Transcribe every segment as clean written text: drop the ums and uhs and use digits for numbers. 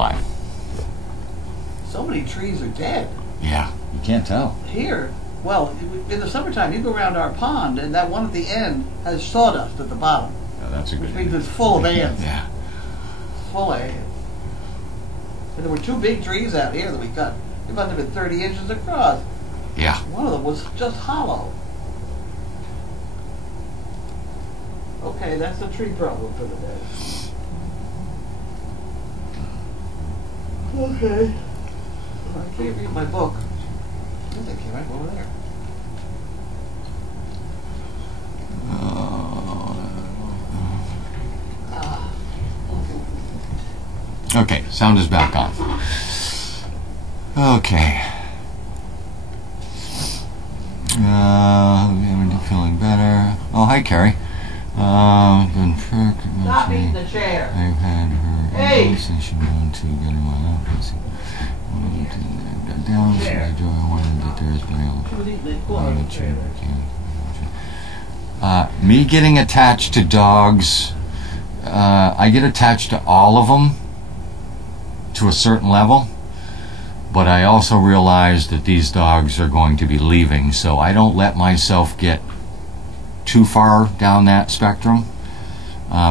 life. So many trees are dead. Yeah, you can't tell. Here, well, in the summertime, you go around our pond, and that one at the end has sawdust at the bottom. Yeah, that's a good Which means thing. it's full of ants. Yeah. It's full of ants. And there were two big trees out here that we cut. They must have been 30 inches across. Yeah. One of them was just hollow. Okay, that's the tree problem for the day. Okay. Well, I can't read my book. I think they came right over there. Okay, sound is back on. Okay. I'm feeling better. Oh, hi, Carrie. Stop eating the chair. I've had her Hey! since she moved to get in my office. Down to the joy. I wanted that there's been me getting attached to dogs, I get attached to all of them to a certain level, but I also realize that these dogs are going to be leaving, so I don't let myself get too far down that spectrum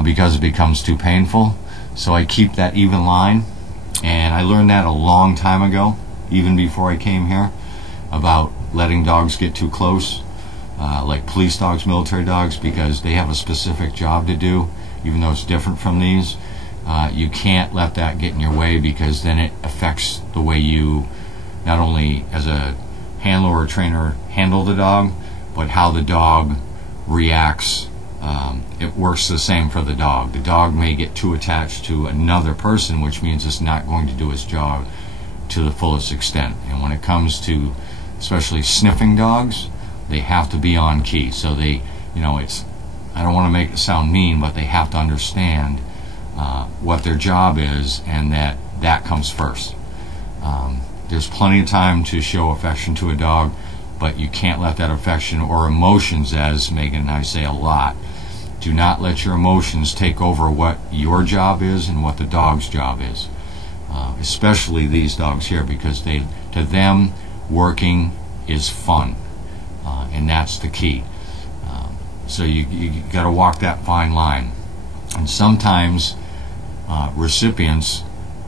because it becomes too painful. So I keep that even line, and I learned that a long time ago, even before I came here, about letting dogs get too close, like police dogs, military dogs, because they have a specific job to do, even though it's different from these. You can't let that get in your way, because then it affects the way you, not only as a handler or trainer, handle the dog, but how the dog reacts. It works the same for the dog. The dog may get too attached to another person, which means it's not going to do its job to the fullest extent. And when it comes to especially sniffing dogs, they have to be on key. So they, it's, I don't want to make it sound mean, but they have to understand what their job is, and that comes first. There's plenty of time to show affection to a dog, but you can't let that affection or emotions, as Megan and I say a lot, do not let your emotions take over what your job is and what the dog's job is. Especially these dogs here, because to them, working is fun, and that's the key. So you got to walk that fine line. And sometimes recipients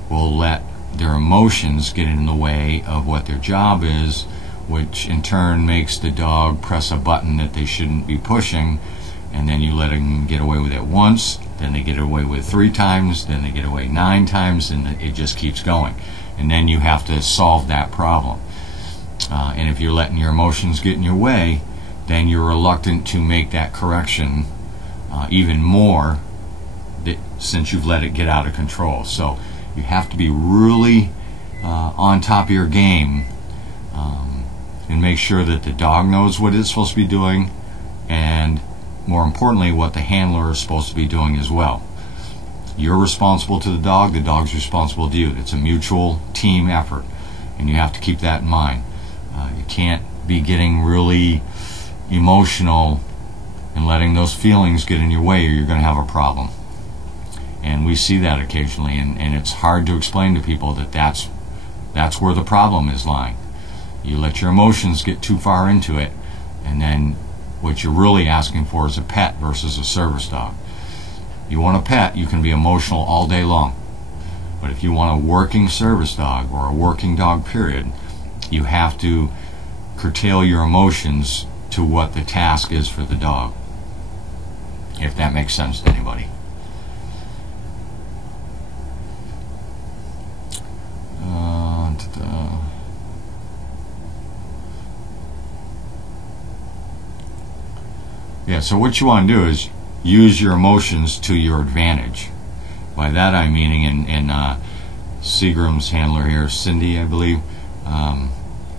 will let their emotions get in the way of what their job is, which in turn makes the dog press a button that they shouldn't be pushing, and then you let them get away with it once, then they get away with 3 times, then they get away 9 times, and it just keeps going. And then you have to solve that problem. And if you're letting your emotions get in your way, then you're reluctant to make that correction even more, since you've let it get out of control. So you have to be really on top of your game, and make sure that the dog knows what it's supposed to be doing, and more importantly, what the handler is supposed to be doing as well. You're responsible to the dog's responsible to you. It's a mutual team effort, and you have to keep that in mind. You can't be getting really emotional and letting those feelings get in your way, or you're going to have a problem. And we see that occasionally, and it's hard to explain to people that that's where the problem is lying. You let your emotions get too far into it, and then what you're really asking for is a pet versus a service dog. You want a pet, you can be emotional all day long. But if you want a working service dog, or a working dog period, you have to curtail your emotions to what the task is for the dog. If that makes sense to anybody. Yeah, so what you want to do is use your emotions to your advantage. By that I'm meaning, in Seagram's handler here, Cindy, I believe,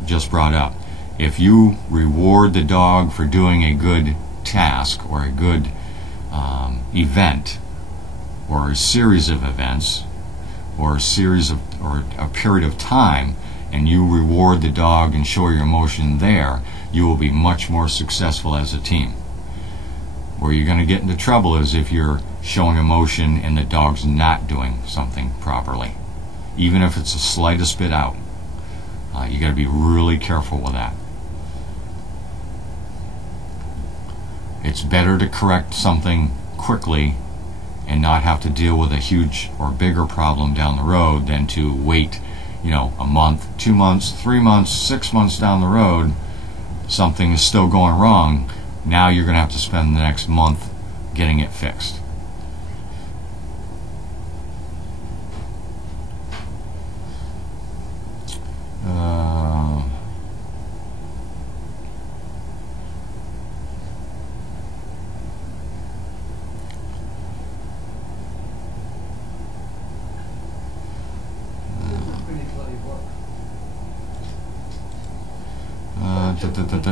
just brought up, if you reward the dog for doing a good task, or a good event, or a series of events, or a period of time, and you reward the dog and show your emotion there, you will be much more successful as a team. Where you're going to get into trouble is if you're showing emotion and the dog's not doing something properly. even if it's the slightest bit out. You got to be really careful with that. It's better to correct something quickly and not have to deal with a huge or bigger problem down the road than to wait, a month, 2 months, 3 months, 6 months down the road, something is still going wrong. Now you're going to have to spend the next month getting it fixed.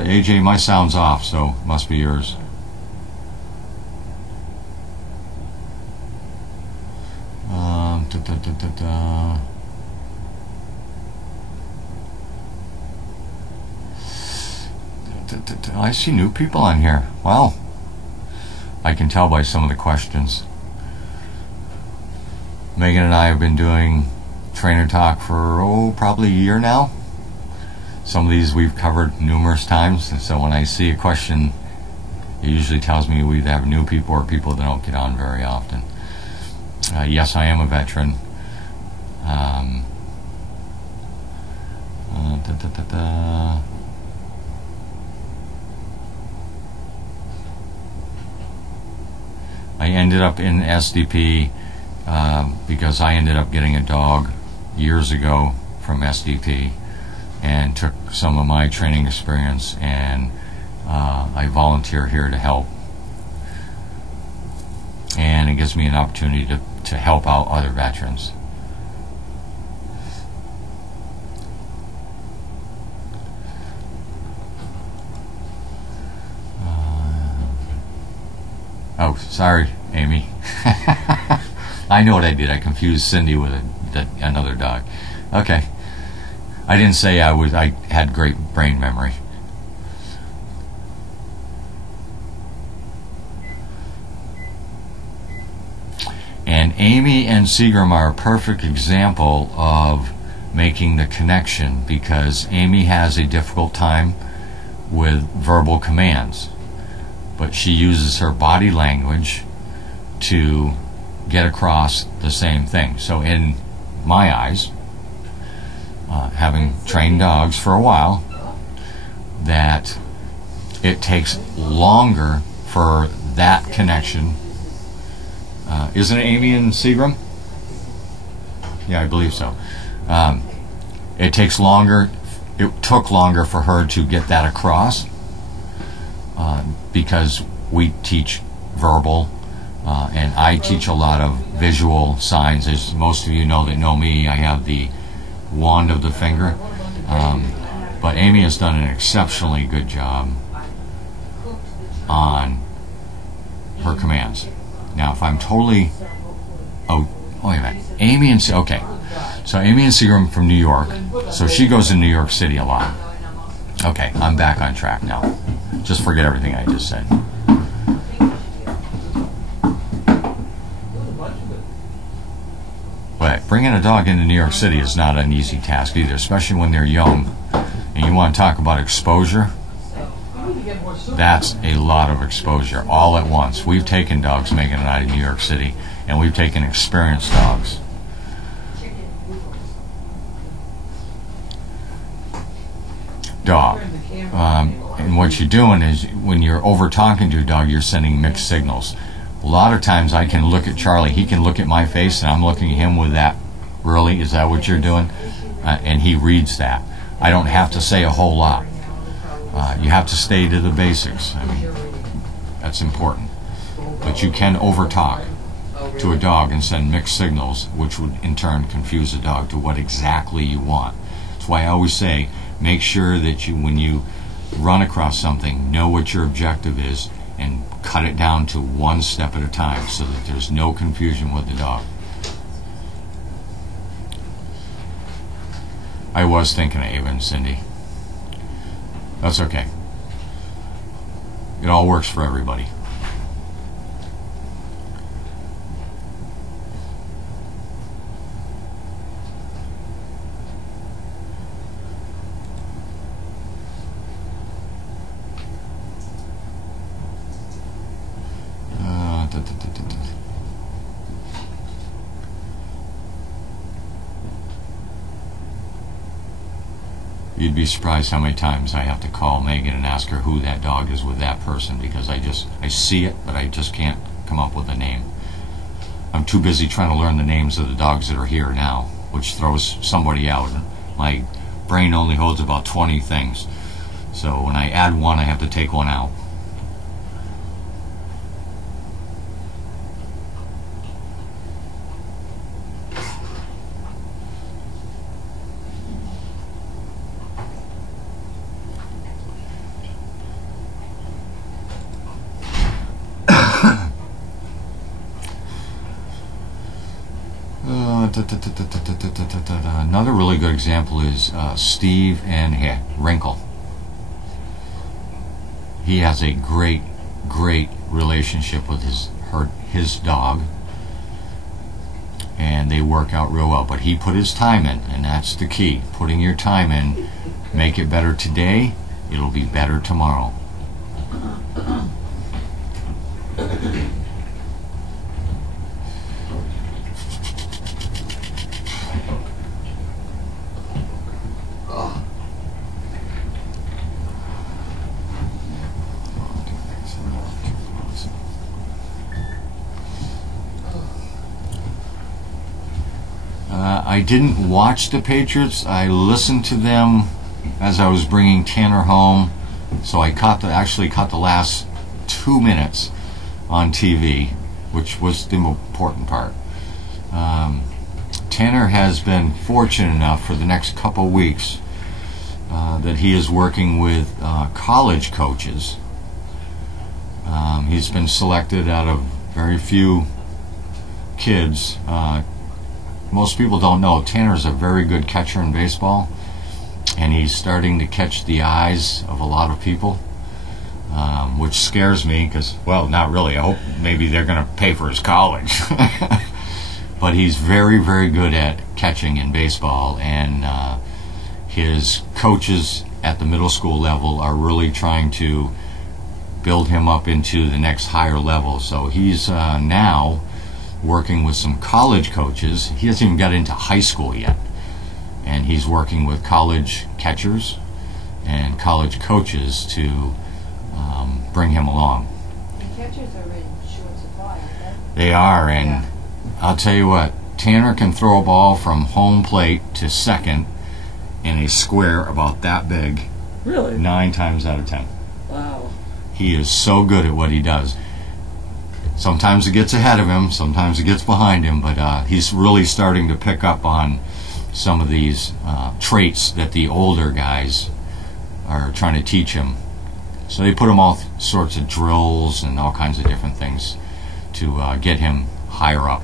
AJ, my sound's off, so it must be yours. I see new people on here. Wow. I can tell by some of the questions. Megan and I have been doing Trainer Talk for, probably a year now. Some of these we've covered numerous times, and so when I see a question, it usually tells me we either have new people or people that don't get on very often. Yes, I am a veteran. I ended up in SDP because I ended up getting a dog years ago from SDP and took some of my training experience, and I volunteer here to help. And it gives me an opportunity to help out other veterans. Oh, sorry, Amy. I know what I did. I confused Cindy with another dog. Okay. I didn't say I had great brain memory. And Amy and Seagram are a perfect example of making the connection, because Amy has a difficult time with verbal commands, but she uses her body language to get across the same thing. So in my eyes, having trained dogs for a while, that it takes longer for that connection. Isn't it Amy and Seagram? Yeah, I believe so. It takes longer. It took longer for her to get that across because we teach verbal, and I teach a lot of visual signs. As most of you know that know me, I have the wand of the finger. But Amy has done an exceptionally good job on her commands. Now, if I'm totally... Oh, wait a minute. Amy and... Okay. So Amy and Seagram from New York. So she goes to New York City a lot. Okay, I'm back on track now. Just forget everything I just said. But bringing a dog into New York City is not an easy task either, especially when they're young. And you want to talk about exposure? That's a lot of exposure all at once. We've taken dogs, Megan and I, to New York City, and we've taken experienced dogs. Dog. And what you're doing is, when you're over talking to a dog, you're sending mixed signals. A lot of times I can look at Charlie, he can look at my face, and I'm looking at him with that, really, is that what you're doing? And he reads that. I don't have to say a whole lot. You have to stay to the basics. I mean, that's important. But you can over-talk to a dog and send mixed signals, which would in turn confuse a dog to what exactly you want. That's why I always say, make sure that you, when you run across something, know what your objective is and cut it down to one step at a time so that there's no confusion with the dog. I was thinking of Ava and Cindy. That's okay. It all works for everybody. you'd be surprised how many times I have to call Megan and ask her who that dog is with that person, because I see it, but I just can't come up with a name. I'm too busy trying to learn the names of the dogs that are here now, which throws somebody out. My brain only holds about 20 things. So when I add one, I have to take one out. Another really good example is Steve and Wrinkle. He has a great relationship with his dog, and they work out real well. But he put his time in, and that's the key. Putting your time in, make it better today, it'll be better tomorrow. I didn't watch the Patriots. I listened to them as I was bringing Tanner home, so I actually caught the last 2 minutes on TV, which was the important part. Tanner has been fortunate enough for the next couple weeks that he is working with college coaches. He's been selected out of very few kids. Most people don't know Tanner's a very good catcher in baseball, and he's starting to catch the eyes of a lot of people, which scares me because, well, not really. I hope maybe they're going to pay for his college. But he's very good at catching in baseball, and his coaches at the middle school level are really trying to build him up into the next higher level. So he's now working with some college coaches. He hasn't even got into high school yet, and he's working with college catchers and college coaches to bring him along. And catchers are in short supply, aren't they? They are, and I'll tell you what, Tanner can throw a ball from home plate to second in a square about that big. Really? 9 times out of 10. Wow. He is so good at what he does. Sometimes it gets ahead of him, sometimes it gets behind him, but he's really starting to pick up on some of these traits that the older guys are trying to teach him. So they put him all sorts of drills and all kinds of different things to get him higher up.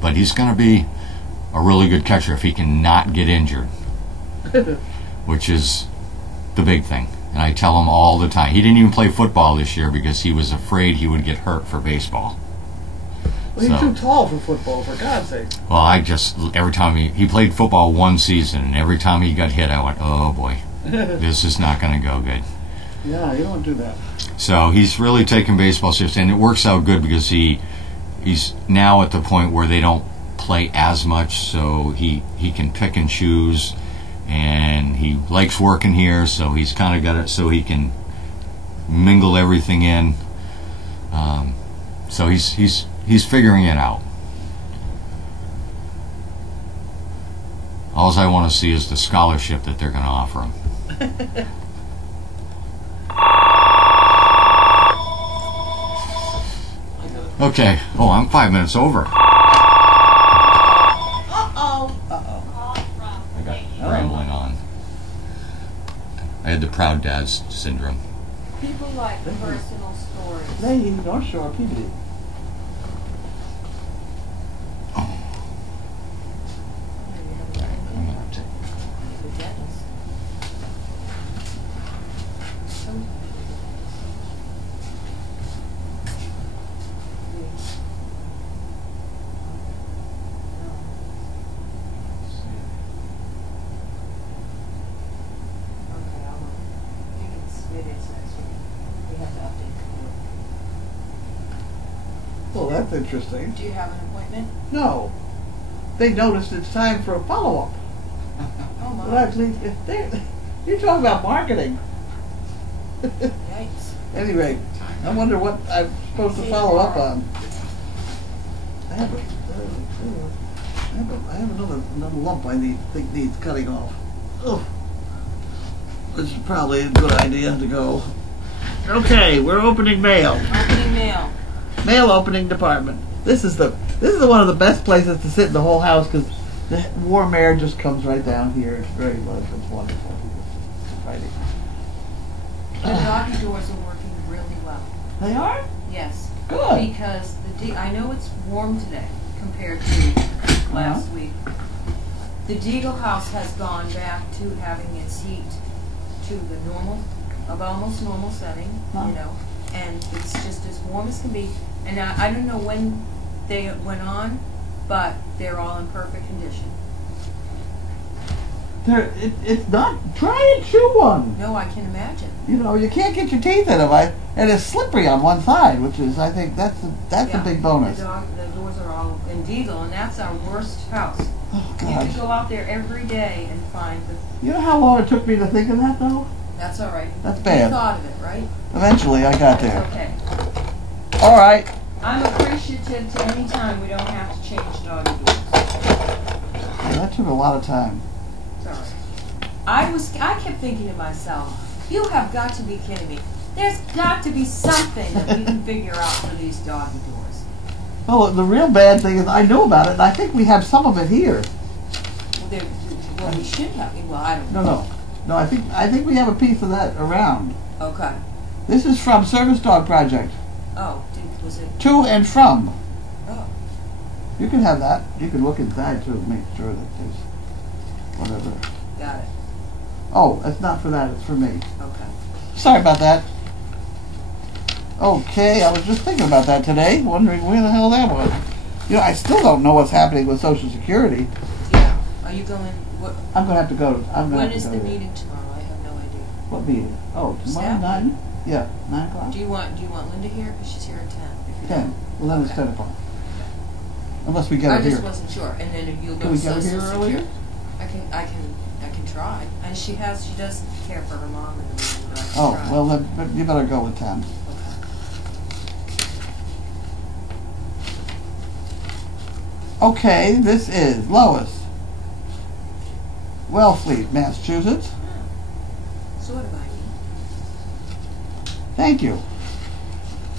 But he's going to be a really good catcher if he can not get injured, which is the big thing. And I tell him all the time. He didn't even play football this year because he was afraid he would get hurt for baseball. Well, he's too tall for football, for God's sake. Well, every time he played football one season, and every time he got hit, I went, oh boy, this is not going to go good. Yeah, you don't do that. So he's really taking baseball seriously, and it works out good because he's now at the point where they don't play as much, so he can pick and choose. And he likes working here, so he's kind of got it so he can mingle everything in. So he's figuring it out. All I want to see is the scholarship that they're going to offer him. Okay. Oh, I'm 5 minutes over. Rambling on. I had the proud dad's syndrome. People like personal stories. No, you don't show up, you do. Well, that's interesting. Do you have an appointment? No. They noticed it's time for a follow-up. Oh my. Well, actually, You talk about marketing. Yikes. Anyway, I wonder what I'm supposed to follow up on. I have another lump I think needs cutting off. Oh, this is probably a good idea to go. Okay, we're opening mail. Opening mail. Mail opening department. This is one of the best places to sit in the whole house because the warm air just comes right down here. It's very lovely. It's wonderful. Friday. The doggy doors are working really well. They are? Yes. Good. Because I know it's warm today compared to last week. The Deagle house has gone back to having its heat to the normal, of almost normal setting, you know, and it's just as warm as can be. And I don't know when they went on, but they're all in perfect condition. It's not. Try and chew one. No, I can imagine. You know, you can't get your teeth in them. And it's slippery on one side, which is, I think, that's a big bonus. The doors are all in Deagle, and that's our worst house. Oh, You God. have to go out there every day and find the. You know how long it took me to think of that, though? That's all right. That's bad. You thought of it, right? Eventually, I got there. It's okay. All right. I'm appreciative to any time we don't have to change doggy doors. Yeah, that took a lot of time. Sorry. I kept thinking to myself, you have got to be kidding me. There's got to be something that we can figure out for these doggy doors. Well, the real bad thing is I knew about it, and I think we have some of it here. Well, we should have. Well, I don't know. No, I think we have a piece of that around. Okay. This is from Service Dog Project. Oh, was it? To and from. Oh. You can have that. You can look inside too, make sure that there's whatever. Got it. Oh, it's not for that. It's for me. Okay. Sorry about that. Okay, I was just thinking about that today, wondering where the hell that was. You know, I still don't know what's happening with Social Security. Yeah. Are you going? What? I'm gonna have to go. When is the meeting tomorrow? I have no idea. What meeting? Oh, tomorrow Staff? 9. Yeah, 9 o'clock. Do you want Linda here? Because she's here at 10. If you 10. don't. Well, then it's Okay. 10 o'clock. Unless we get I her here. just wasn't sure. And then if you'll go Can we to get her Social here earlier? Security. I can try. And she does care for her mom and everything, but I can Oh, try. well, then you better go with 10. Okay, this is Lois, Wellfleet, Massachusetts. So what about you? Thank you.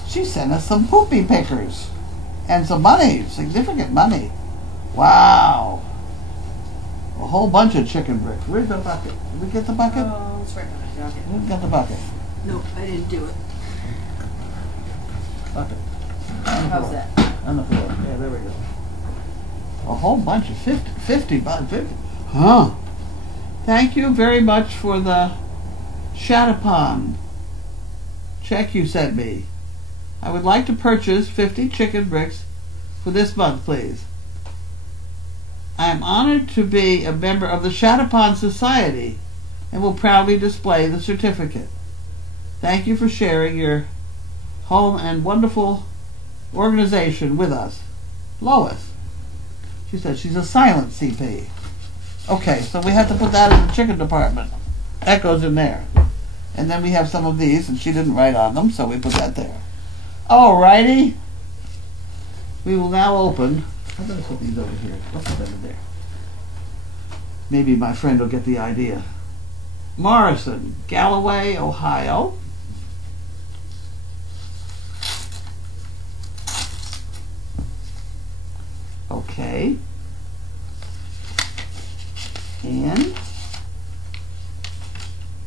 She sent us some poopy pickers and some money, significant money. Wow. A whole bunch of chicken bricks. Where's the bucket? Did we get the bucket? Oh, it's right on the docket. We got the bucket. Nope, I didn't do it. Bucket. How's that? On the floor. Yeah, there we go. A whole bunch of 50. Huh. Thank you very much for the Chattapon check you sent me. I would like to purchase 50 chicken bricks for this month, please. I am honored to be a member of the Chattapon Society and will proudly display the certificate. Thank you for sharing your home and wonderful organization with us. Lois. She said she's a silent CP. Okay, so we have to put that in the chicken department. That goes in there. And then we have some of these, and she didn't write on them, so we put that there. Alrighty. We will now open. I'm going to put these over here. Let's put them in there. Maybe my friend will get the idea. Morrison, Galloway, Ohio. Okay. And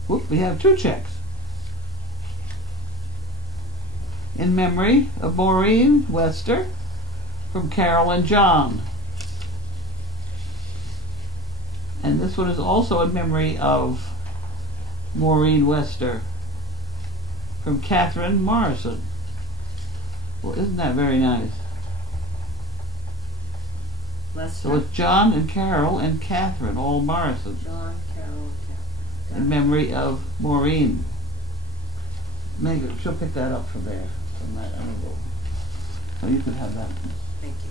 whoop, we have 2 checks. In memory of Maureen Wester from Carol and John. And this one is also in memory of Maureen Wester from Catherine Morrison. Well, isn't that very nice? So it's John and Carol and Catherine, all Morrison. John, Carol, and Catherine. In memory of Maureen. Megan, she'll pick that up from there, from that envelope. So you can have that. Thank you.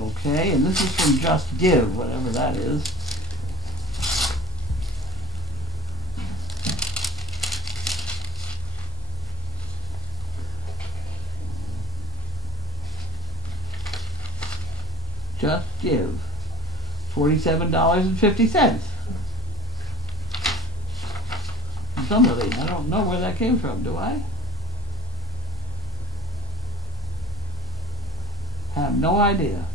Okay, and this is from Just Give, whatever that is. Just Give. $47.50. Somebody, I don't know where that came from, do I? Have no idea.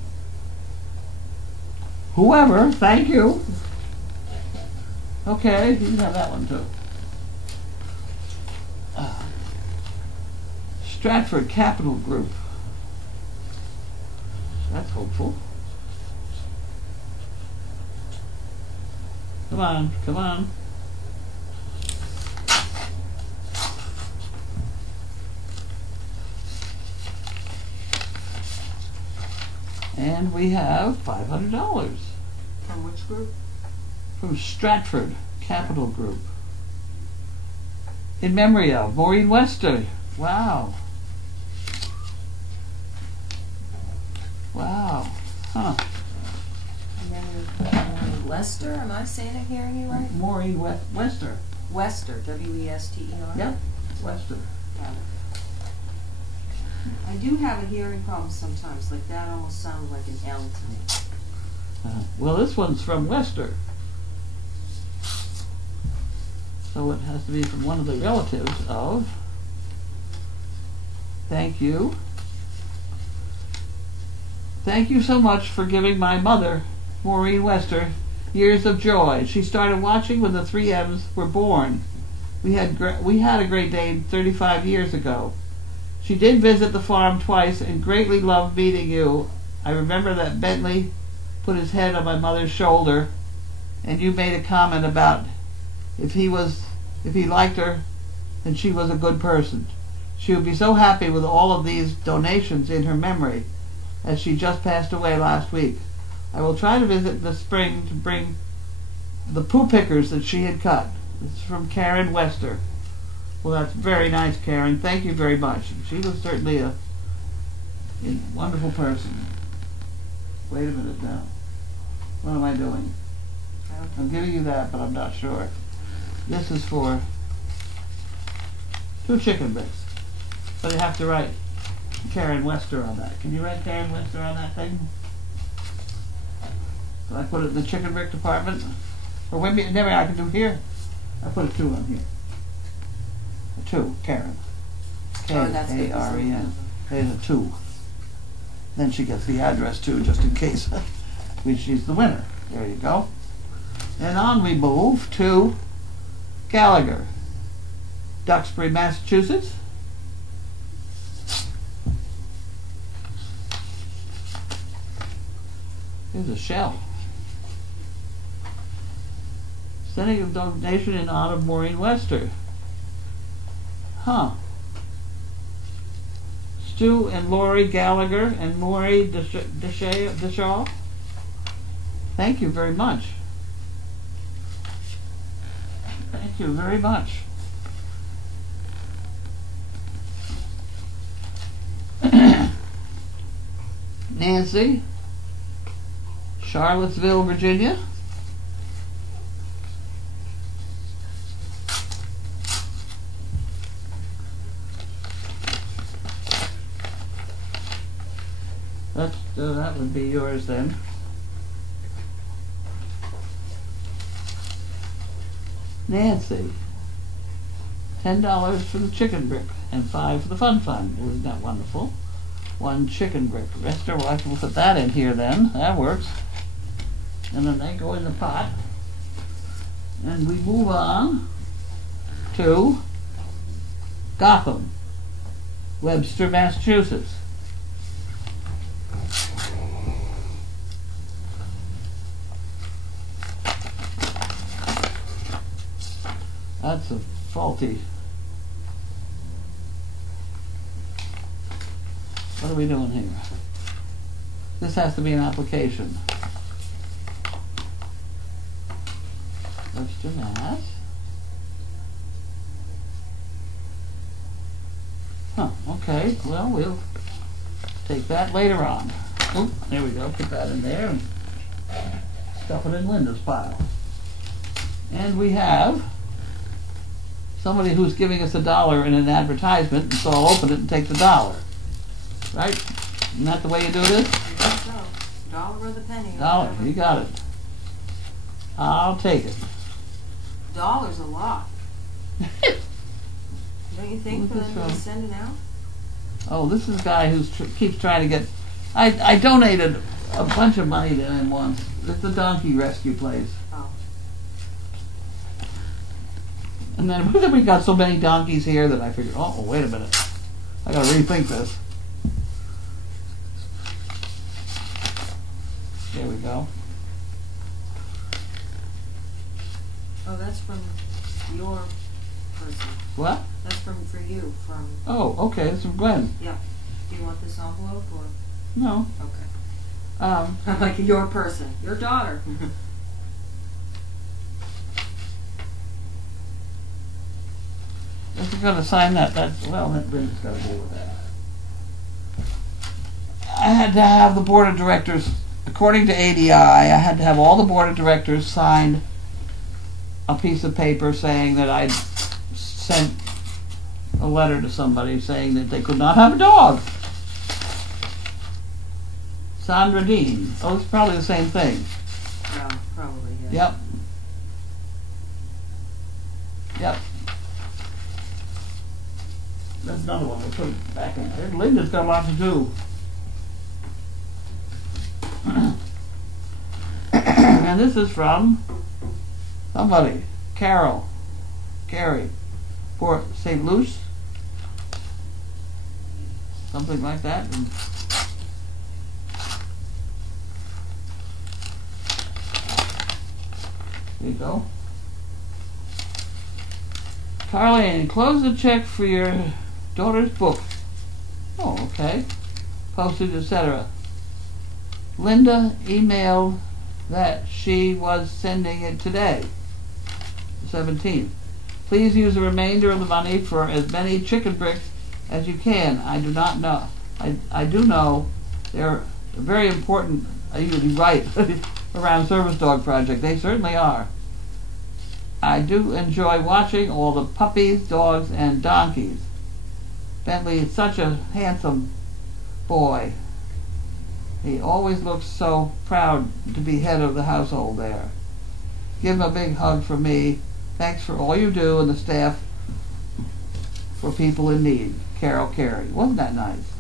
Whoever, thank you. Okay, you can have that one too. Stratford Capital Group. That's hopeful. Come on, come on. And we have $500. From which group? From Stratford Capital Group. In memory of Maureen Wester. Wow. Wow. Huh. Lester, am I saying it, hearing you right? Maureen Wester. Wester, W-E-S-T-E-R? Yep, Wester. I do have a hearing problem sometimes, like that almost sounds like an L to me. Well, this one's from Wester. So it has to be from one of the relatives of. Thank you. Thank you so much for giving my mother, Maureen Wester, years of joy. She started watching when the 3 M's were born. We had a great day 35 years ago. She did visit the farm twice and greatly loved meeting you. I remember that Bentley put his head on my mother's shoulder and you made a comment about if he liked her, then she was a good person. She would be so happy with all of these donations in her memory, as she just passed away last week. I will try to visit this spring to bring the poo pickers that she had cut. This is from Karen Wester. Well, that's very nice, Karen. Thank you very much. She was certainly a wonderful person. Wait a minute now. What am I doing? I'm giving you that, but I'm not sure. This is for 2 chicken bits. But you have to write Karen Wester on that. Can you write Karen Wester on that thing? So I put it in the chicken brick department. Or maybe I can do here. I put a 2 on here. A 2, Karen. K-A-R-E-N. There's a 2. Then she gets the address too, just in case. She's the winner. There you go. And on we move to Gallagher, Duxbury, Massachusetts. Here's a shell. Sending a donation in honor of Maureen Wester. Huh. Stu and Lori Gallagher and Maury Deshaw. Thank you very much. Thank you very much. Nancy, Charlottesville, Virginia. That would be yours then. Nancy, $10 for the chicken brick and $5 for the fun fund. Isn't that wonderful? 1 chicken brick. Rester, well, I can put that in here then. That works. And then they go in the pot. And we move on to Gotham, Webster, Massachusetts. That's a faulty. What are we doing here? This has to be an application. Webster, Mass. Huh, okay. Well, we'll take that later on. Oop, there we go. Put that in there and stuff it in Linda's pile. And we have somebody who's giving us $1 in an advertisement, and so I'll open it and take the $1. Right? Isn't that the way you do this? I think so. Dollar or the penny. or $1. whatever. You got it. I'll take it. $1's a lot. Don't you think, for Look at them to be this sending out? Oh, this is a guy who keeps trying to get... I donated a bunch of money to him once. It's the donkey rescue place. Oh. And then we got so many donkeys here that I figured, oh, wait a minute. I gotta rethink this. There we go. Oh, that's from your person. What? That's for you, from, Oh, okay, it's from Gwen. yeah. Do you want this envelope, or? No. Okay. Um, Like your person, your daughter. if you're gonna sign that, well, that Lynn's gotta deal with that. I had to have the board of directors, according to ADI, I had to have all the board of directors sign a piece of paper saying that I'd sent a letter to somebody saying that they could not have a dog. Sandra Dean. Oh, it's probably the same thing. Yeah, probably, yeah. Yep. Yep. That's another one. We'll put it back in there. Linda's got a lot to do. And this is from somebody. Carrie. Port St. Luce. Something like that. And there you go. Carlene, enclose the check for your daughter's book. Oh, okay. Postage, etc. Linda emailed that she was sending it today, the 17th. Please use the remainder of the money for as many chicken bricks as you can. I do not know. I do know they're very important. You're right around Service Dog Project. They certainly are. I do enjoy watching all the puppies, dogs, and donkeys. Bentley is such a handsome boy. He always looks so proud to be head of the household there. Give him a big hug from me. Thanks for all you do and the staff for people in need. Carol Carey. Wasn't that nice?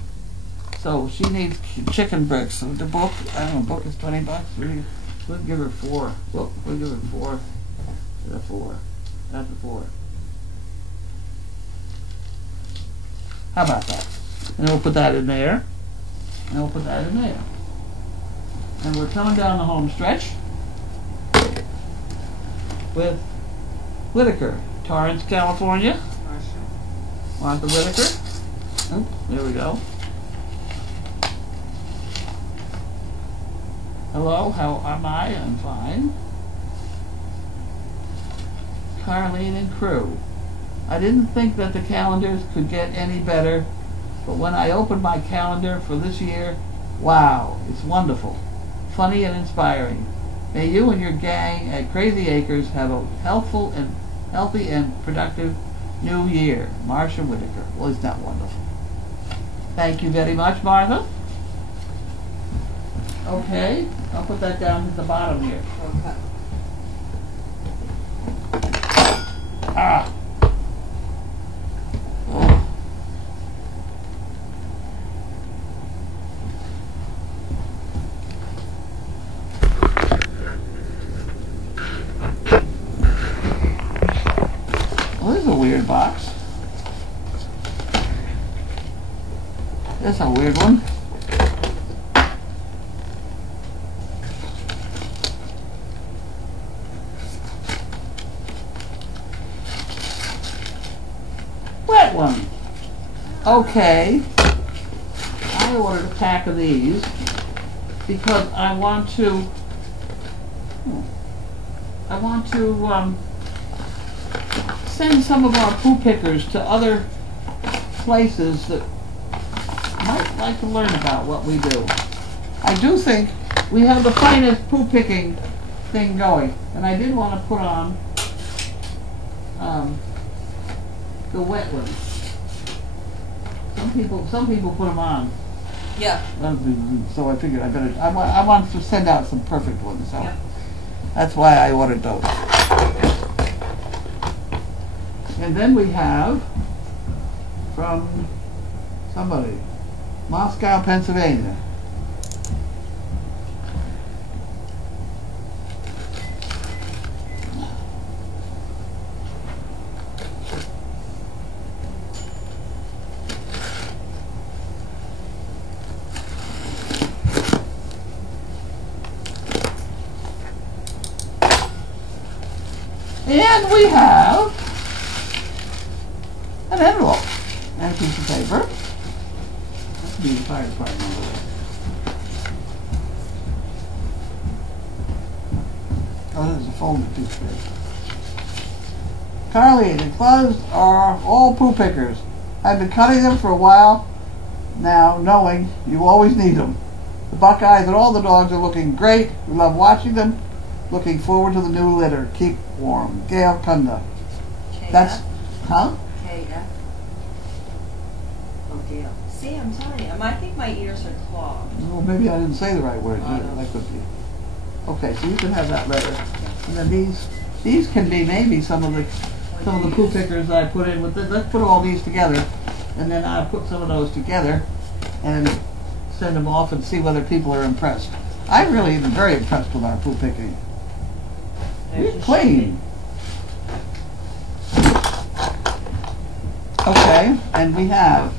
So she needs chicken bricks. So the book, I don't know, the book is $20. We'll give her 4. We'll give her 4. That's a 4. That's a 4. How about that? And we'll put that in there. And we'll put that in there. And we're coming down the home stretch with Whitaker, Torrance, California. Martha Whitaker. Oh, there we go. Hello, how am I? I'm fine. Carlene and crew. I didn't think that the calendars could get any better, but when I opened my calendar for this year, wow, it's wonderful, funny and inspiring. May you and your gang at Crazy Acres have a healthy and productive new year. Marcia Whitaker. Well, isn't that wonderful? Thank you very much, Martha. Okay, I'll put that down at the bottom here. Okay. Ah. Well, this is a weird box. That's a weird one. Wet one. Okay. I ordered a pack of these because I want to send some of our poo pickers to other places that might like to learn about what we do. I do think we have the finest poo picking thing going, and I did want to put on the wet ones. Some people put them on. Yeah. So I figured I want to send out some perfect ones. So Yeah. that's why I ordered those. And then we have from somebody, Moscow, Pennsylvania. And we have an envelope and a piece of paper. That's the fire department over there. Oh, there's a folded piece of paper. Carlene, enclosed are all poo pickers. I've been cutting them for a while now, knowing you always need them. The Buckeyes and all the dogs are looking great. We love watching them. Looking forward to the new litter. Keep warm. Gail Kunda. KF? That's, huh? KF? Oh, Gail. See, I'm telling you, I think my ears are clogged. Well, maybe I didn't say the right word. I know. That could be. Okay, so you can have that letter. And then these can be maybe some of the poo pickers that I put in with this. Let's put all these together, and then I'll put some of those together and send them off and see whether people are impressed. I really am very impressed with our poo picking. We're clean. Okay, and we have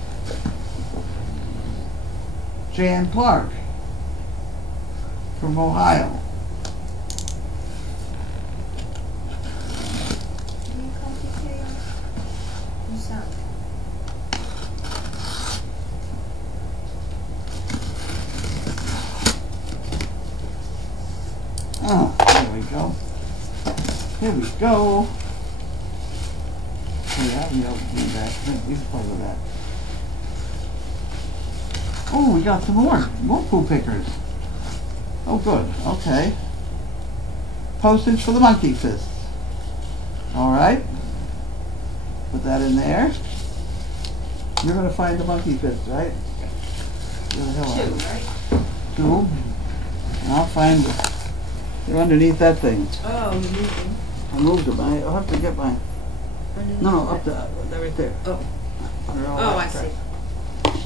Jan Clark from Ohio. Can you come to chaos? What's that? Oh, there we go. Here we go. Yeah, we don't do that. We can play with that. Oh, we got some more poo pickers. Oh, good. Okay. Postage for the monkey fists. All right. Put that in there. You're going to find the monkey fists, right? Where the hell are they? Right? Two. And I'll find them. They're underneath that thing. Oh, you moved them. I moved them. I'll have to get mine. Underneath No, that. up there. They're right there. Oh. They're all Oh, right I there. see.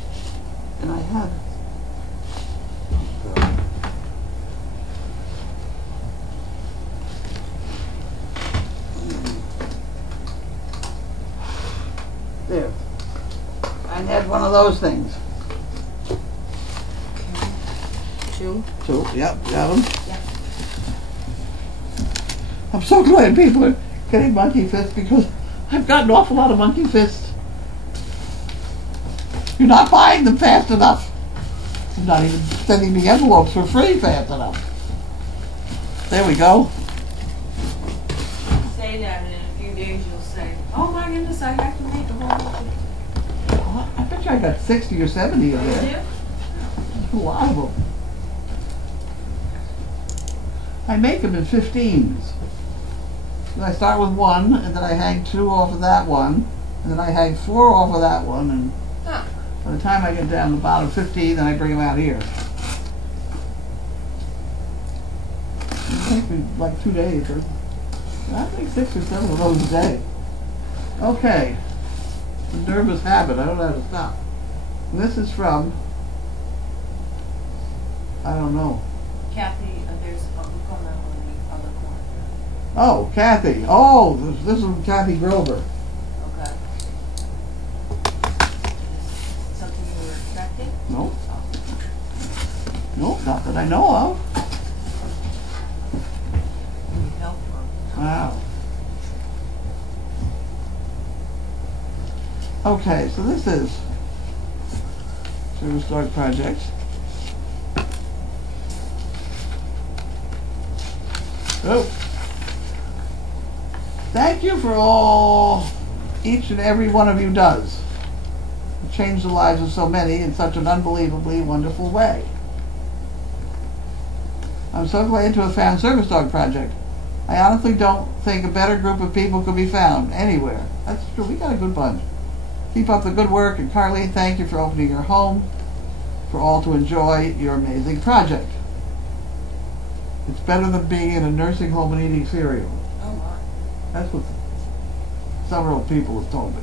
And I had. There. I had one of those things. Two? Two. Yep, got them. Yep. I'm so glad people are getting monkey fists because I've got an awful lot of monkey fists. You're not buying them fast enough. You're not even sending me envelopes for free fast enough. There we go. Say that, and in a few days you'll say, oh my goodness, I have to make a whole bunch of... I bet you I got 60 or 70 of You them. do? That's a lot of them. I make them in 15s. And I start with one, and then I hang two off of that one, and then I hang four off of that one, and Huh. by the time I get down to the bottom 15, then I bring them out here. It takes me like 2 days. I think 6 or 7 of those a day. Okay. It's a nervous habit. I don't know how to stop. And this is from, I don't know. Kathy, there's a book on that on the other corner. Oh, Kathy. Oh, this is from Kathy Grover. Okay. Something you were expecting? No, Oh. no, not that I know of. Need help or? Wow. Okay, so this is Service Dog Project. Oh. Thank you for all each and every one of you does. You change the lives of so many in such an unbelievably wonderful way. I'm so glad to have found Service Dog Project. I honestly don't think a better group of people could be found anywhere. That's true. We got a good bunch. Keep up the good work, and Carlene, thank you for opening your home for all to enjoy your amazing project. It's better than being in a nursing home and eating cereal. Oh my. That's what several people have told me.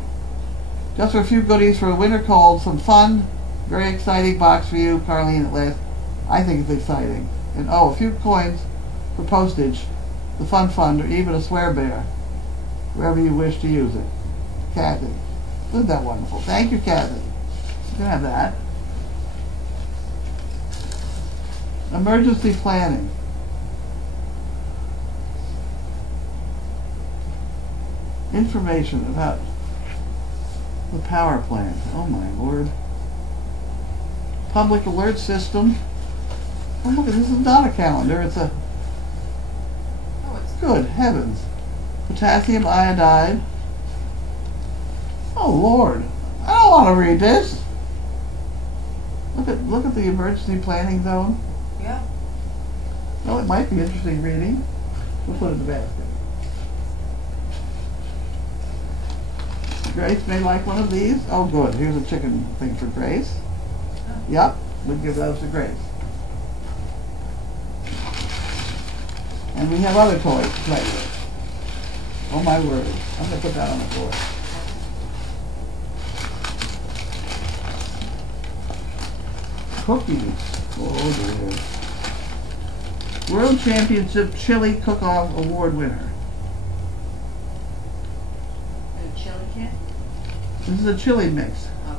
Just for a few goodies for a winter cold, some fun, very exciting box for you, Carlene, at last. I think it's exciting. And oh, a few coins for postage, the fun fund, or even a swear bear, wherever you wish to use it. Kathy. Isn't that wonderful? Thank you, Kathy. You can have that. Emergency planning. Information about the power plant. Oh my lord. Public alert system. Oh look, this is not a calendar. It's a... Oh, it's Good heavens. Potassium iodide. Oh Lord. I don't want to read this. Look at the emergency planning zone. yeah. Well, it might be interesting reading. We'll put it in the basket. Grace may like one of these. Oh good. Here's a chicken thing for Grace. Yep. We'll give those to Grace. And we have other toys to play with. Oh my word. I'm going to put that on the floor. Cookies. Oh dear. World Championship Chili Cook-Off Award winner. And a chili kit? This is a chili mix. Oh,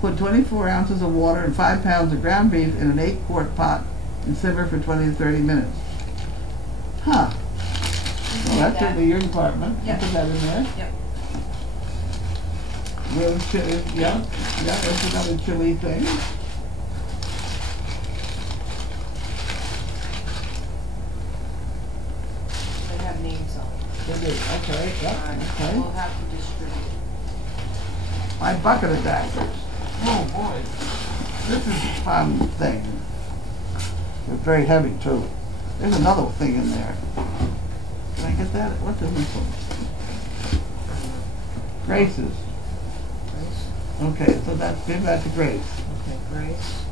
Put 24 ounces of water and 5 pounds of ground beef in an 8-quart pot and simmer for 20 to 30 minutes. Huh. Well, that's certainly your department. Yep. Put that in there. Yep. World chili. Yeah. Yeah, that's another chili thing. They have names on it. They do. Okay. Yep. Alright, Okay. we'll have to distribute. My bucket of daggers. Oh boy. This is a fun thing. It's very heavy too. There's another thing in there. Can I get that? What's in this one? Grace's. Grace? Okay, so that's, give that to Grace. Okay, Grace.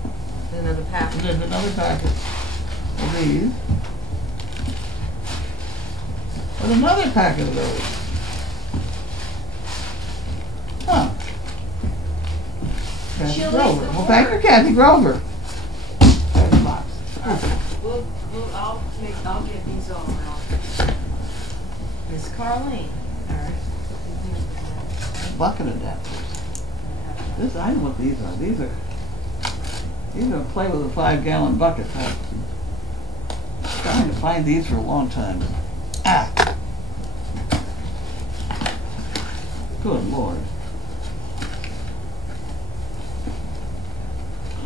Another package. There's another packet of these. There's another packet of those. Huh. Kathy Chili Grover. Well, support. thank you, Kathy Grover. There's a box. I'll get these all out. Miss Carlene. Alright. Bucket adapters. This, I know what these are. These are play with a 5-gallon bucket. I've been trying to find these for a long time. Ah! Good Lord.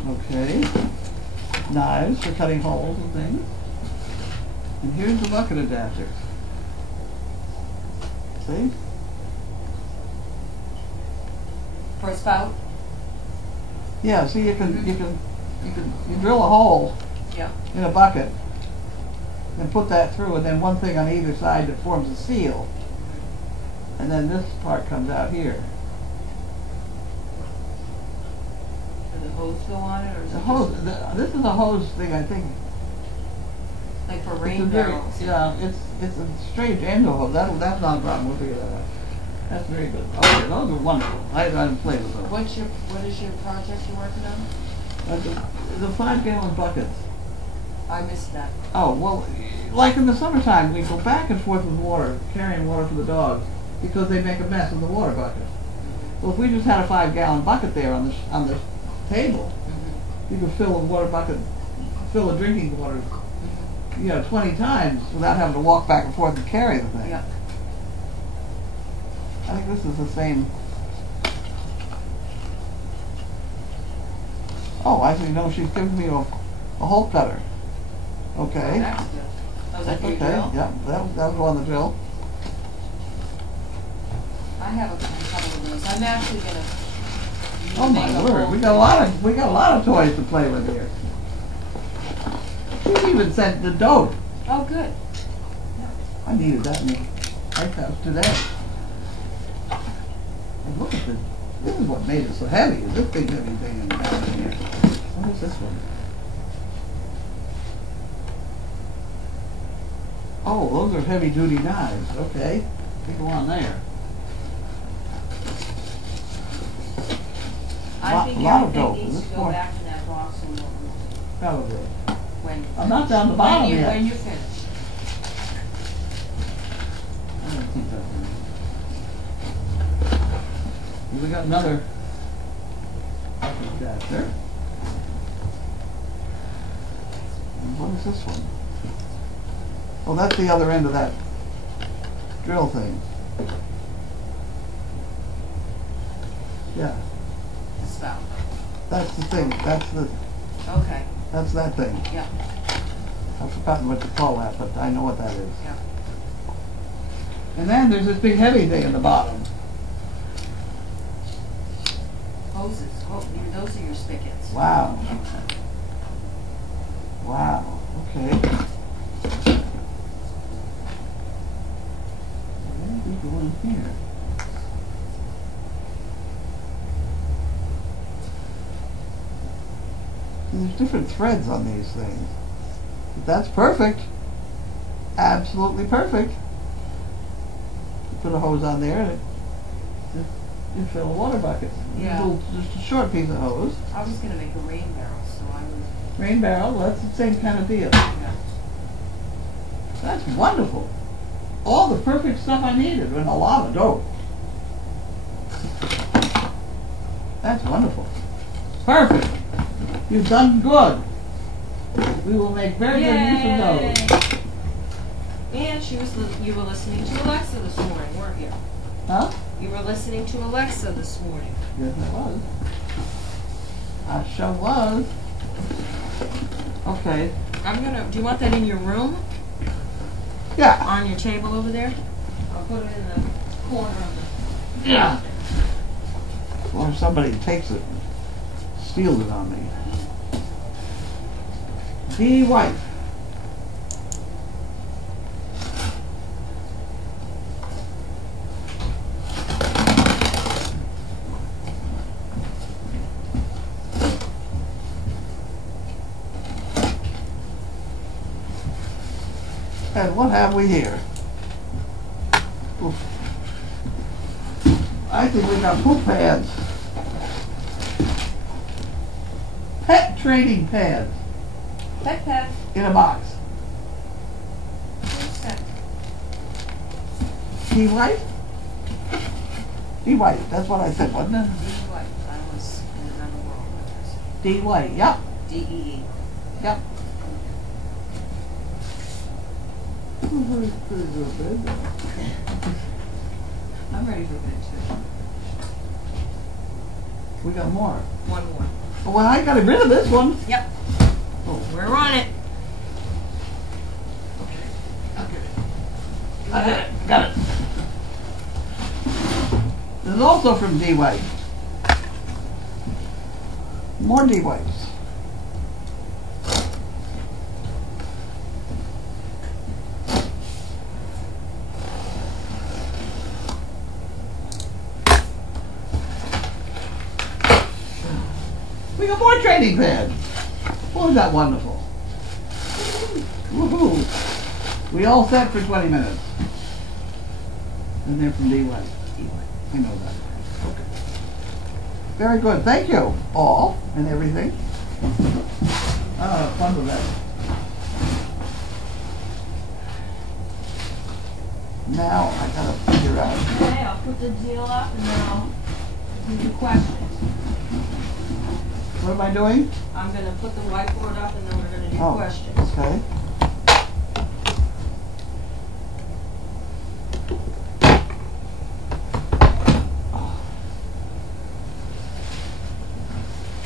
Okay. Knives for cutting holes and things. And here's the bucket adapter. See? For a spout? Yeah, see you drill a hole Yeah. in a bucket and put that through, and then one thing on either side that forms a seal. And then this part comes out here. Does the hose go on it, or is The it hose, this is a hose thing, I think. like for It's rain a very, barrels? yeah, it's a strange endo hose. That's not a problem. We'll figure that out. That's very good. Okay, those are wonderful. I haven't played with those. What is your project you're working on? The 5-gallon buckets. I missed that. Oh, well, like in the summertime, we go back and forth with water, carrying water for the dogs, because they make a mess in the water bucket. Well, if we just had a 5-gallon bucket there on the table, you could fill a water bucket, fill a drinking water, 20 times without having to walk back and forth and carry the thing. Yeah. I think this is the same. Oh, actually, no, she's giving me a hole cutter. Okay. Oh, that's good. Oh, is that your Okay, drill? yeah, that was on the drill. I have a couple of those. I'm actually gonna. Oh my make a word, whole we got a lot of toys to play with here. He even sent the dope. Oh, good. I needed that in the White House today. And look at this. This is what made it so heavy. Is this big heavy thing in here? What is this one? Oh, those are heavy duty knives. Okay. They go on there. I think lot of everything dope. needs This to go one- back to that box so we don't lose it. Probably. When I'm not down the bottom yet. When you finish. I don't think that's in. We got another adapter. And what is this one? Oh, that's the other end of that drill thing. Yeah, The spout. that's the thing. Okay. That's that thing. Yeah. I've forgotten what to call that, but I know what that is. Yeah. And then there's this big heavy thing at the bottom. Hoses. Oh, those are your spigots. Wow. Wow. Okay. Where do we go in here? There's different threads on these things. But that's perfect. Absolutely perfect. You put a hose on there and you fill a water bucket. Yeah. Just a short piece of hose. I was going to make a rain barrel, so I would. Rain barrel, well, that's the same kind of deal. Yeah. That's wonderful. All the perfect stuff I needed and a lot of dope. That's wonderful. Perfect. You've done good. We will make very good use of those. And you were listening to Alexa this morning, weren't you? Huh? You were listening to Alexa this morning. Yes, I was. I sure was. Okay. Do you want that in your room? Yeah. On your table over there? I'll put it in the corner of the... Yeah. Or somebody takes it and steals it on me. D. White. And what have we here? Oof. I think we got poop pads. Pet training pads Pet. in a box. What's that? D. White? D. White, that's what I said, wasn't it? D. White. I was in another world with D. White, yep, this. D-E-E. yep. I'm ready for bed too. We got more. One more. Oh, well, I got rid of this one. Yep. Oh, We're on it. Got it. This is also from D. White. More D. Whites. We got more training pads. Wasn't that wonderful? Woohoo! We all set for 20 minutes. And they're from D. White. I know that. Okay. Very good. Thank you, all, and everything. Fun with that. Now I gotta figure out. Okay, I'll put the deal up and then I'll do the questions. What am I doing? I'm gonna put the whiteboard up and then we're gonna do questions. Okay.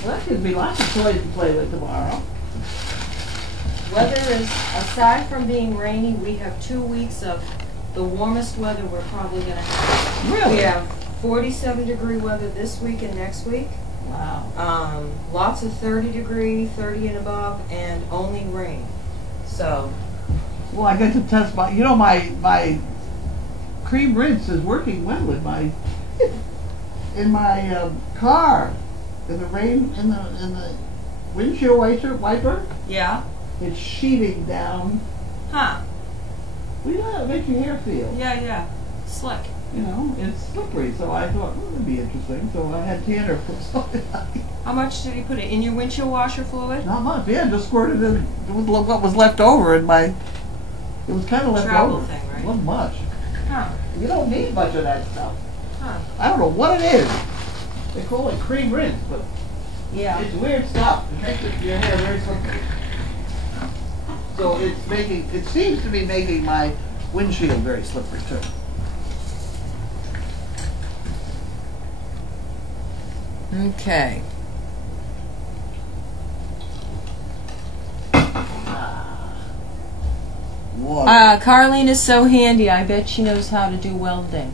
Well, that gives me lots of toys to play with tomorrow. Weather is, aside from being rainy, we have 2 weeks of the warmest weather we're probably gonna have. Really? We have 47-degree weather this week and next week. Wow. Lots of 30 degree, 30 and above, and only rain. So, Well, I get to test my. You know, my cream rinse is working well in my car. In the rain, in the windshield wiper. yeah. It's sheeting down. Huh. Well, you know how it makes your hair feel. Yeah. Slick. You know, it's slippery. So I thought, well, that'd be interesting. So I had Tanner put something on it. How much did he put it in your windshield washer fluid? Not much. Yeah, just squirted in with what was left over in my. It was kind of left Travel over. thing, right? It wasn't much. Huh. You don't need much of that stuff. Huh. I don't know what it is. They call it cream rinse, but Yeah. it's weird stuff. It makes your hair very slippery. So it's making. It seems to be making my windshield very slippery too. Okay. Water. Carlene is so handy. I bet she knows how to do welding.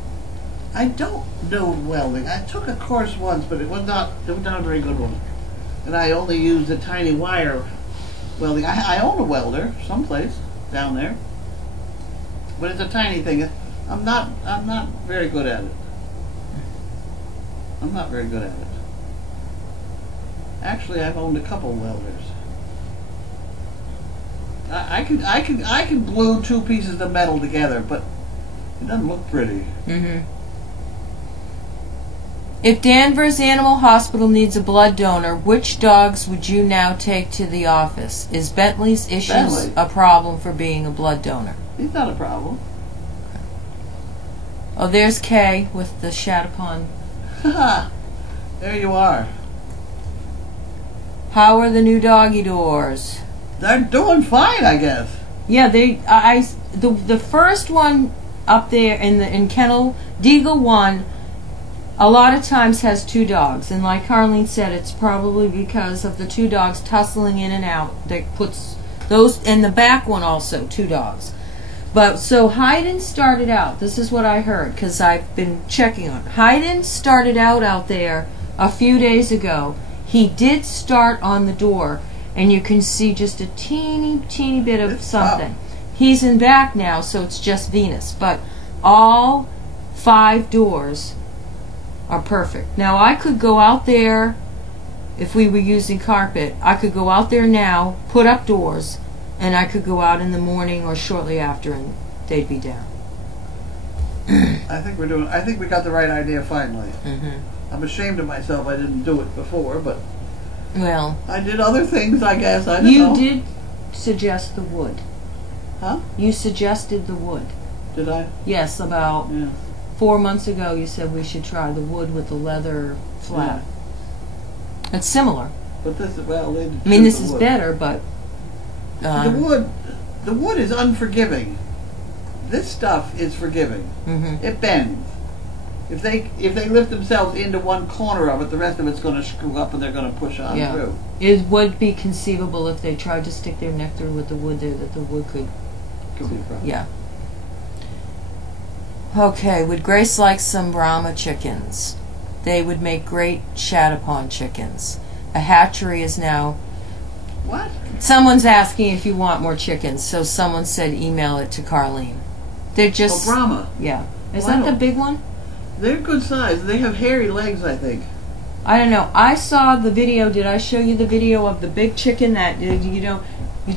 I don't know welding. I took a course once, but it was not a very good one. And I only used a tiny wire welding. I own a welder someplace down there, but it's a tiny thing. I'm not very good at it. I'm not very good at it. Actually, I've owned a couple welders. I can glue two pieces of metal together, but it doesn't look pretty. Mm-hmm. If Danvers Animal Hospital needs a blood donor, which dogs would you now take to the office? Is Bentley's issues Bentley. a problem for being a blood donor? It's not a problem. Oh, there's Kay with the Chattapon. There you are. How are the new doggy doors? They're doing fine, I guess. Yeah, the first one up there in Kennel Deagle 1, a lot of times has two dogs, and like Carlene said, it's probably because of the two dogs tussling in and out that puts those, and the back one also, two dogs. But so Hayden started out, this is what I heard, because I've been checking on it. Hayden started out there a few days ago. He did start on the door, and you can see just a teeny bit of something. He's in back now, so it's just Venus. But all 5 doors are perfect. Now I could go out there, if we were using carpet, I could go out there now, put up doors, and I could go out in the morning or shortly after, and they'd be down. I think we got the right idea finally. Mm-hmm. I'm ashamed of myself I didn't do it before, but Well, I did other things, I guess. I don't know. you did suggest the wood. Huh? You suggested the wood. Did I? Yes, about Yeah. 4 months ago you said we should try the wood with the leather flap. It's similar. But this is, well, they I mean, choose this the is wood. better, but The wood is unforgiving. This stuff is forgiving. mhm. It bends. If they lift themselves into one corner of it, the rest of it's going to screw up and they're going to push on Yeah. through. It would be conceivable if they tried to stick their neck through with the wood there that the wood could. Could be a problem. Yeah. Okay, would Grace like some Brahma chickens? They would make great Chattapon chickens. A hatchery is now. What? Someone's asking if you want more chickens, so someone said email it to Carlene. They're just. Oh, Brahma. Yeah. Is Well, I that the don't- big one? They're good size. They have hairy legs, I think. I don't know. I saw the video. Did I show you the video of the big chicken that you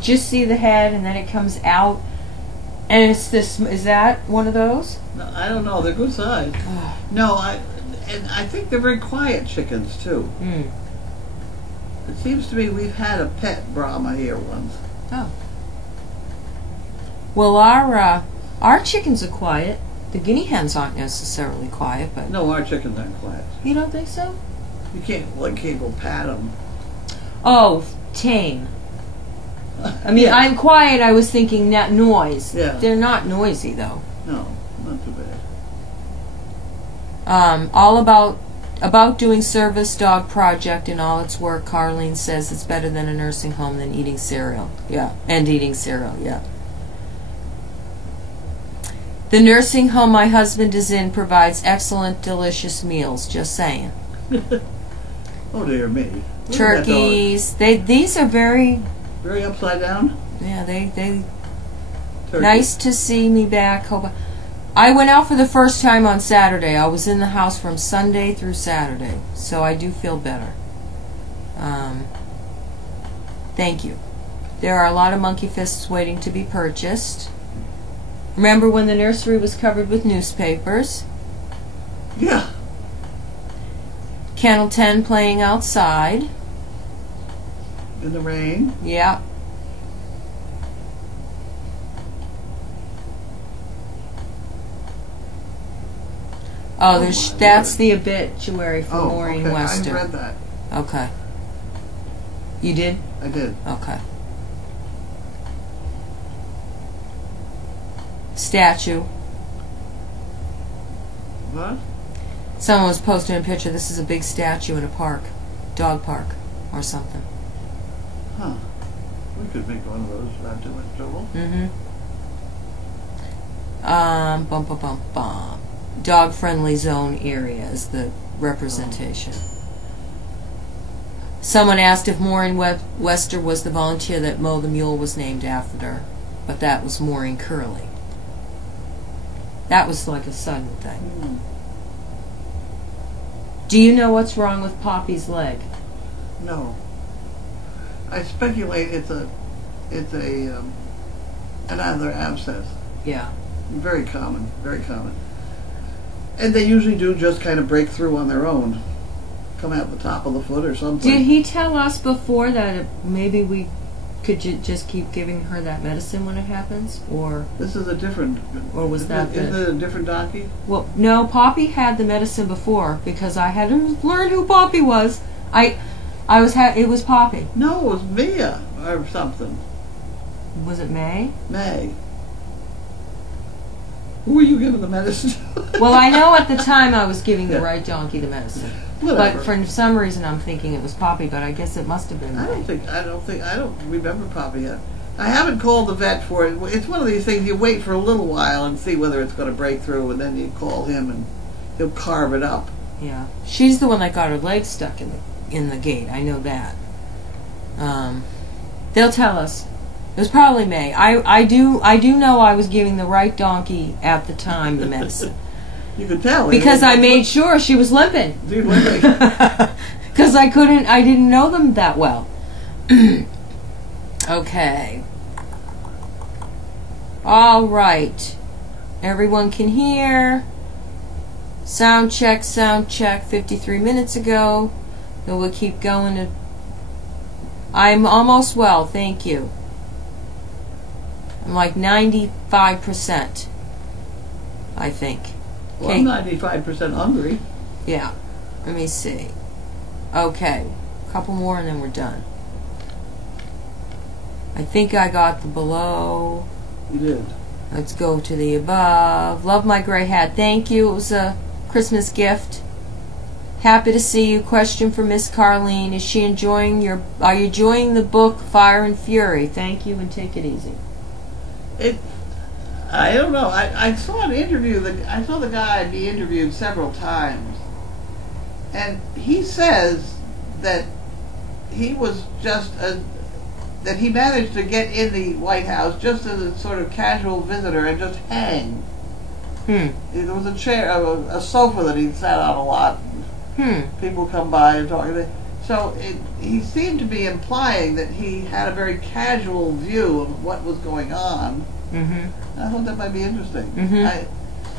just see the head and then it comes out, and it's this? Is that one of those? No, I don't know. They're good size. No, I think they're very quiet chickens too. Mm. It seems to me we've had a pet Brahma here once. Oh. Well, our chickens are quiet. The guinea hens aren't necessarily quiet, but No, our chickens aren't quiet. you don't think so? You can't go pat them. Oh, tame. I mean, Yeah. I'm quiet. I was thinking that noise. Yeah. They're not noisy though. No, not too bad. All about doing service dog project and all its work. Carlene says it's better than a nursing home than eating cereal. Yeah, and eating cereal. Yeah. The nursing home my husband is in provides excellent, delicious meals. Just saying. Oh dear me. Look at that dog. Turkeys. These are very. Very upside down. Yeah, they Turkey. nice to see me back. Hope I went out for the first time on Saturday. I was in the house from Sunday through Saturday, so I do feel better. Thank you. There are a lot of monkey fists waiting to be purchased. Remember when the nursery was covered with newspapers? Yeah. Kennel 10 playing outside. In the rain. Yeah. Oh, my that's word. the obituary for Maureen okay. Wester. I read that. Okay. You did? I did. Okay. Statue. What? Someone was posting a picture. This is a big statue in a park. Dog park or something. Huh. We could make one of those without too much trouble. Bum bum bum bum. Dog friendly zone area is the representation. Someone asked if Maureen Wester was the volunteer that Mo the Mule was named after, but that was Maureen Curley. That was like a sudden thing. Hmm. Do you know what's wrong with Poppy's leg? No. I speculate it's another abscess. Yeah. Very common, very common. And they usually do just kind of break through on their own. Come out the top of the foot or something. Did he tell us before that maybe we could just keep giving her that medicine when it happens? Or This is a different... Or was that Isn't it a different donkey? well, no, Poppy had the medicine before because I had to learn who Poppy was. It was Poppy. No, it was Mia or something. Was it May? May. Who were you giving the medicine to? Well, I know at the time I was giving the Yeah. right donkey the medicine. Whatever. But for some reason I'm thinking it was Poppy, but I guess it must have been I May. don't remember Poppy yet. I haven't called the vet for it. It's one of these things you wait for a little while and see whether it's going to break through, and then you call him and he'll carve it up. Yeah. She's the one that got her leg stuck in the gate. I know that. They'll tell us. It was probably May. I do know I was giving the right donkey at the time the medicine. You could tell. Because I made sure she was limping. Because I didn't know them that well. Okay. All right. Everyone can hear. Sound check, 53 minutes ago. Then we'll keep going. I'm almost well, thank you. I'm like 95%, I think. Well, I'm 95% hungry. Yeah. Let me see. Okay. A couple more and then we're done. I think I got the below. You did. Let's go to the above. Love my gray hat. Thank you. It was a Christmas gift. Happy to see you. Question for Miss Carlene. Are you enjoying the book Fire and Fury? Thank you and take it easy. I don't know. I saw an interview. I saw the guy be interviewed several times, and he says that he was that he managed to get in the White House just as a sort of casual visitor and just hang. There was a chair, a sofa that he sat on a lot. People come by and talk. So he seemed to be implying that he had a very casual view of what was going on. I thought that might be interesting.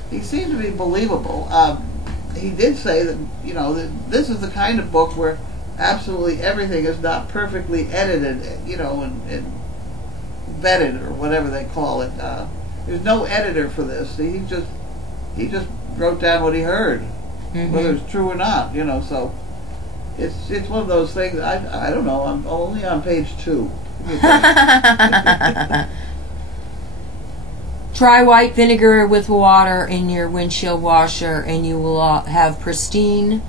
He seemed to be believable. He did say that, that this is the kind of book where absolutely everything is not perfectly edited, and vetted or whatever they call it. There's no editor for this. He just wrote down what he heard, whether it's true or not. So it's one of those things. I don't know. I'm only on page 2. Try white vinegar with water in your windshield washer and you will have pristine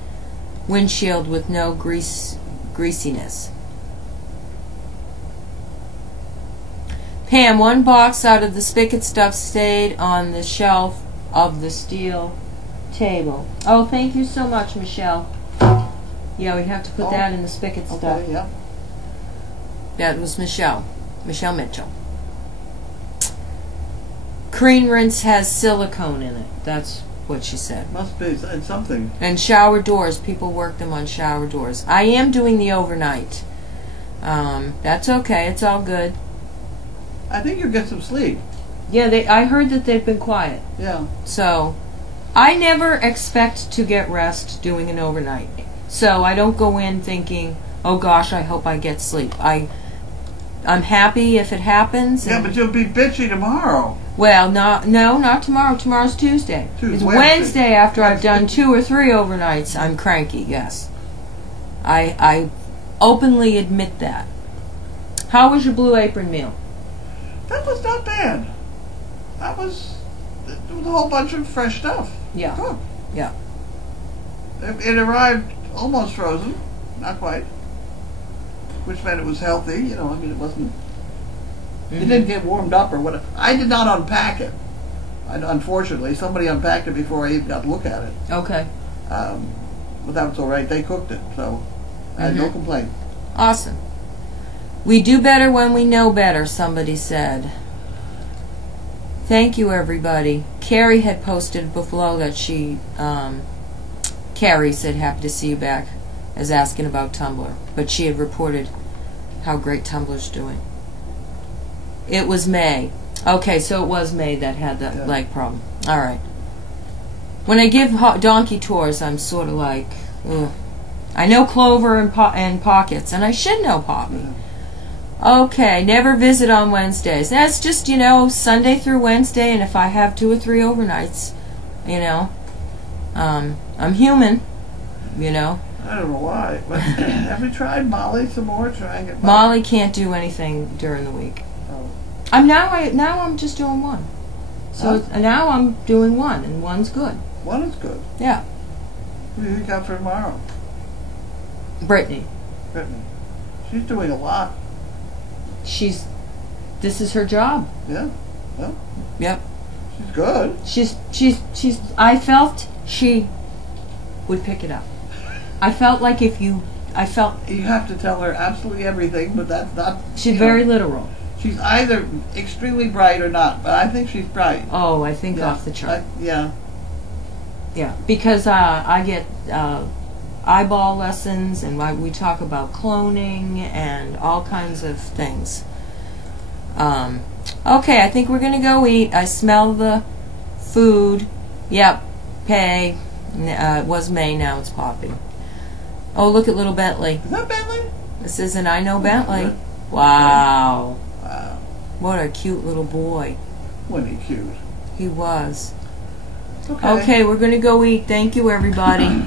windshield with no greasiness. Pam, one box out of the spigot stuff stayed on the shelf of the steel table. Oh, thank you so much, Michelle. Yeah, we have to put that in the spigot stuff. Okay, yeah. That was Michelle Mitchell. Cream rinse has silicone in it. That's what she said. Must be it's something. And shower doors. People work them on shower doors. I am doing the overnight. That's okay. It's all good. I think you'll get some sleep. Yeah, I heard that they've been quiet. Yeah. So, I never expect to get rest doing an overnight. So I don't go in thinking, oh gosh, I hope I get sleep. I'm happy if it happens. Yeah, but you'll be bitchy tomorrow. Well, not tomorrow. Tomorrow's Tuesday. It's Wednesday after I've done 2 or 3 overnights. I'm cranky, yes. I openly admit that. How was your Blue Apron meal? That was not bad. That was a whole bunch of fresh stuff. Yeah. Cooked. Yeah. It arrived almost frozen, not quite, which meant it was healthy. You know, I mean, it wasn't. Mm-hmm. It didn't get warmed up or whatever. I did not unpack it. Unfortunately, somebody unpacked it before I even got to look at it. Okay. But that was all right. They cooked it, so I had no complaint. Awesome. We do better when we know better, somebody said. Thank you, everybody. Carrie had posted below that she, Carrie said, happy to see you back, as asking about Tumblr. But she had reported how great Tumblr's doing. It was May. Okay, so it was May that had the leg problem. All right. When I give donkey tours, I'm sort of like, ugh. I know Clover and Pockets, and I should know Poppy. Okay, never visit on Wednesdays. That's just, Sunday through Wednesday, and if I have 2 or 3 overnights, I'm human, I don't know why, but have we tried Molly some more? Trying it. Molly can't do anything during the week. Oh. Now I'm just doing 1. So now I'm doing 1, and 1's good. 1 is good. Yeah. Who do you got for tomorrow? Brittany. She's doing a lot. This is her job. Yeah. Well. Yep. She's good. She's. I felt she would pick it up. I felt like you have to tell her absolutely everything, but that's not. She's very literal. She's either extremely bright or not, but I think she's bright. Oh, I think off the chart. Yeah. Yeah, because I get eyeball lessons, and we talk about cloning and all kinds of things. Okay, I think we're going to go eat. I smell the food. Yep, Pay. It was May, now it's Poppy. Oh, look at little Bentley. Is that Bentley? This isn't I Know Bentley. Wow. Wow. What a cute little boy. Wasn't he cute? He was. Okay. Okay, we're going to go eat. Thank you, everybody.